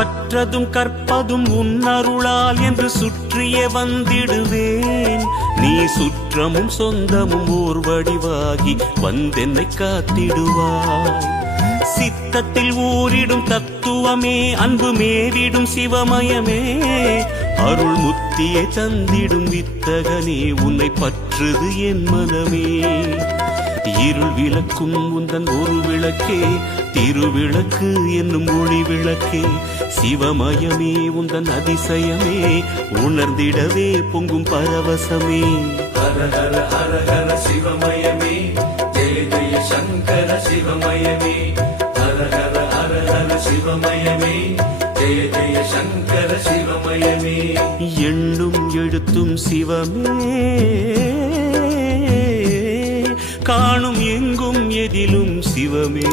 கற்றதும் கற்பதும் உன்னருளால் என்று சுற்றியே வந்திடுவேன். நீ சுற்றமும் சொந்தமும் ஓர் வடிவாகி வந்தென்னை காத்திடுவாய். சித்தத்தில் ஊரிடும் தத்துவமே, அன்பு மேவிடும் சிவமயமே, அருள் முத்தியை தந்திடும் வித்தகனே, உன்னை பற்றுது என் மனமே. இருள் விளக்கும் உந்தன் ஒரு விளக்கே, திருவிளக்கு என்னும் ஒளி விளக்கே, சிவமயமே உந்தன் அதிசயமே, உணர்ந்திடவே பொங்கும் பரவசமே. ஹர ஹர ஹர ஹர சிவமயமே, ஜெய ஜெய சங்கர சிவமயமே. ஹர ஹர ஹர ஹர சிவமயமே, ஜெய ஜெய சங்கர சிவமயமே. எண்ணும் எழுத்தும் சிவமே, காணும் எங்கும் எதிலும் சிவமே.